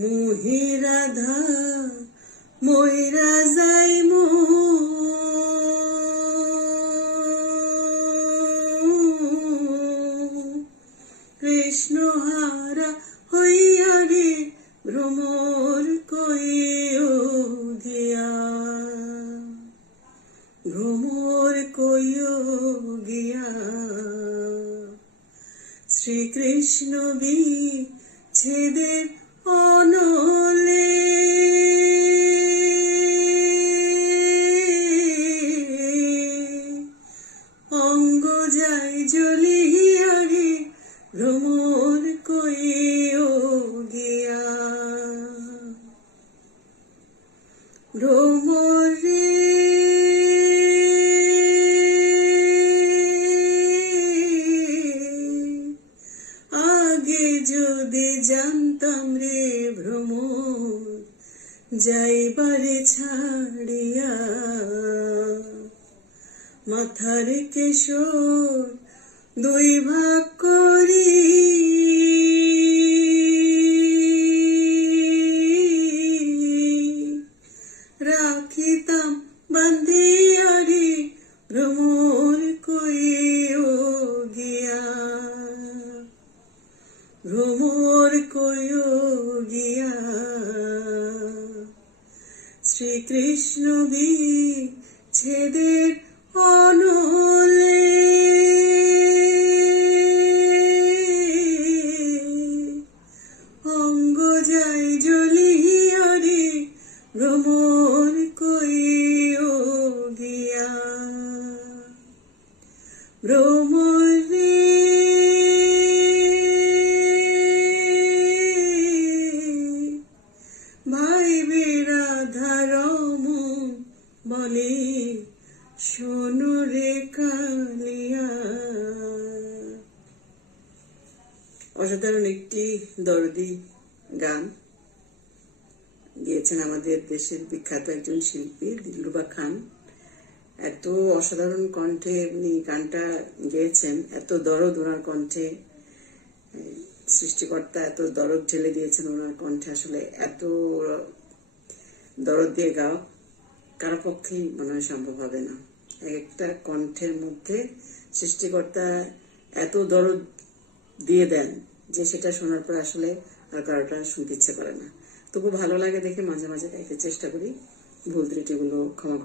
মুহি রাধা ময়রা যাই কৃষ্ণ হারা হইয়া রে ভ্রমর কইও গিয়া ভ্রমর কইও গিয়া শ্রীকৃষ্ণ বিচ্ছেদের অনলে অঙ্গ যাই জ্বলিয়া রে ভ্রমর কইও গিয়া ভ্রমর রে আগে যদি জানতাম রে ভ্রমর যাইবারে ছাড়িয়া মাথার কেশর দুই ভাগ করি রাখিতাম বান্ধিয়া রে ভ্রমর কইও গিয়া ভ্রমর কইও গিয়া শ্রীকৃষ্ণ বিচ্ছেদের অনলে অঙ্গ যাই জ্বলিয়া রে ভ্রমর কইও গিয়া ভ্রমর রে ভাইবে রাধা রমন বলে শোনো রে কালিয়া। অসাধারণ একটি দরদি গান গেয়েছেন আমাদের দেশের বিখ্যাত একজন শিল্পী দিলরুবা খান। এত অসাধারণ কণ্ঠে উনি গানটা গেয়েছেন, এত দরদ ওনার কণ্ঠে, সৃষ্টিকর্তা এত দরদ ঢেলে দিয়েছেন ওনার কণ্ঠে। আসলে এত দরদ দিয়ে গাও কারো পক্ষেই মনে হয় সম্ভব হবে না। একটা কণ্ঠের মধ্যে সৃষ্টিকর্তা এত দরদ দিয়ে দেন যে সেটা শোনার পর আসলে আর কারোটা শুনতে ইচ্ছে করে না। তবু ভালো লাগে দেখে মাঝে মাঝে গাইতে চেষ্টা করি। ভুল ত্রুটিগুলো ক্ষমা করে